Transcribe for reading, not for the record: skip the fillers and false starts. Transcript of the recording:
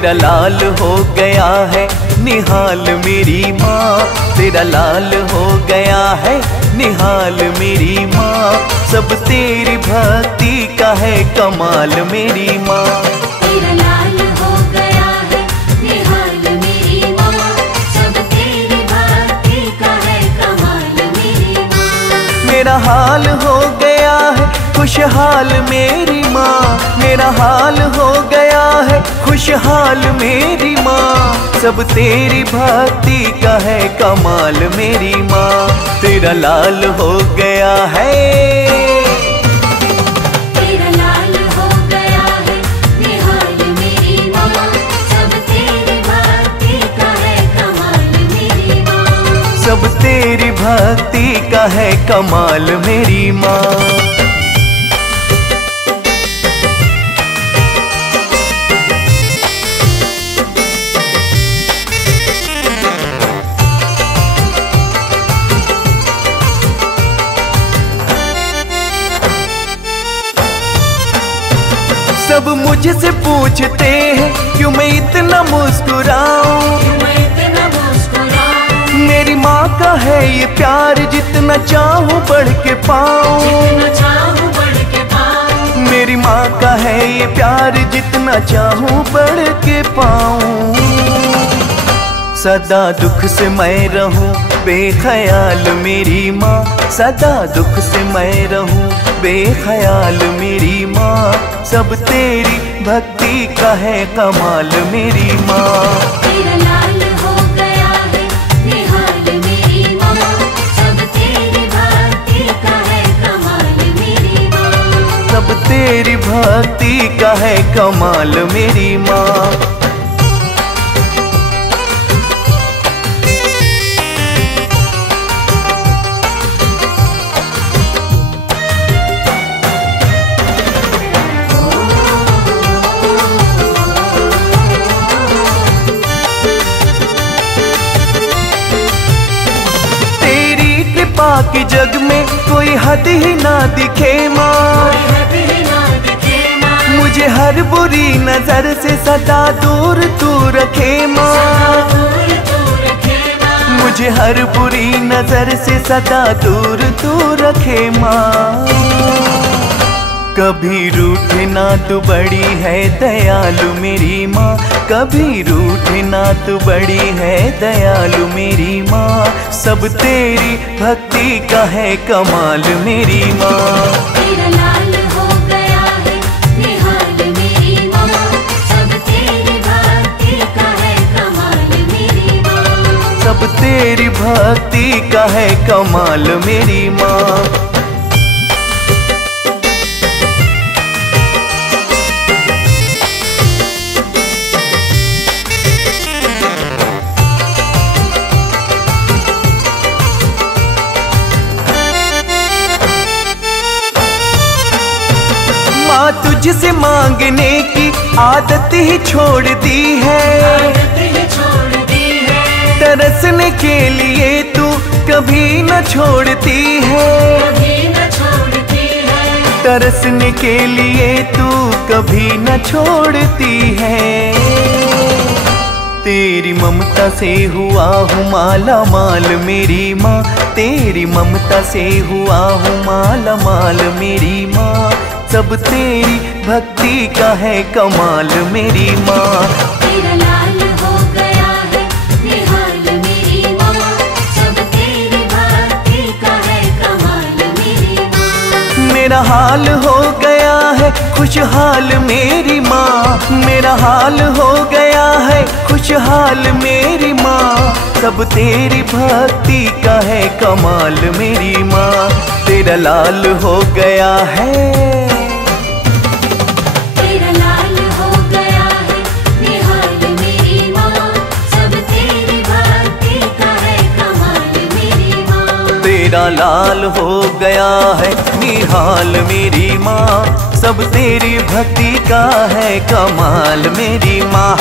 तेरा लाल हो गया है निहाल मेरी माँ, तेरा लाल हो गया है निहाल मेरी माँ। सब तेरी भक्ति का है कमाल मेरी माँ। तेरा लाल हो गया है निहाल मेरी माँ, सब तेरी भक्ति का है कमाल मेरी माँ। मेरा हाल हो गया है खुशहाल मेरी माँ, मेरा हाल हो गया है खुशहाल मेरी माँ। सब तेरी भक्ति का है कमाल मेरी माँ। तेरा लाल हो गया है, तेरा लाल हो गया है निहाल मेरी माँ, सब तेरी भक्ति का है कमाल मेरी माँ। सब तेरी भक्ति का है कमाल मेरी माँ। सब मुझसे पूछते हैं क्यों मैं इतना मुस्कुराऊं, मेरी माँ का है ये प्यार जितना चाहूं बढ़ के पाऊं। मेरी माँ का है ये प्यार जितना चाहूं बढ़ के पाऊं। सदा दुख से मैं रहूं बेख्याल मेरी माँ, सदा दुख से मैं रहूं बेख्याल मेरी माँ। सब तेरी भक्ति का है कमाल मेरी माँ। तेरा लाल हो गया है निहाल मेरी माँ, सब तेरी भक्ति का है कमाल मेरी माँ। सब तेरी भक्ति का है कमाल मेरी माँ। कि जग में कोई हद ही ना दिखे माँ, मुझे हर बुरी नजर से सदा दूर तू रखे माँ। मुझे हर बुरी नजर से सदा दूर तू रखे माँ। कभी रूठे ना तू बड़ी है दयालु मेरी माँ, कभी रूठे ना तू बड़ी है दयालु मेरी माँ। सब तेरी भक्ति का है कमाल मेरी माँ। तेरा लाल हो गया है निहाल मेरी माँ, सब तेरी भक्ति का है कमाल मेरी माँ। सब तेरी भक्ति का है कमाल मेरी माँ। तुझसे मांगने की आदत ही छोड़ दी है, तरसने के लिए तू कभी न छोड़ती है। तरसने के लिए तू कभी न छोड़ती है। तेरी ममता से हुआ हूँ माला माल मेरी माँ, तेरी ममता से हुआ हूँ माला माल मेरी माँ। सब तेरी भक्ति का है कमाल मेरी माँ। तेरा लाल हो गया है निहाल मेरी माँ, सब तेरी भक्ति का है कमाल मेरी माँ। मेरा हाल हो गया है खुशहाल मेरी माँ, मेरा हाल हो गया है खुशहाल मेरी माँ। सब तेरी भक्ति का है कमाल मेरी माँ। तेरा लाल हो गया है, तेरा लाल हो गया है निहाल मेरी माँ, सब तेरी भक्ति का है कमाल मेरी माँ। तेरा लाल हो गया है निहाल मेरी माँ, सब तेरी भक्ति का है कमाल मेरी माँ।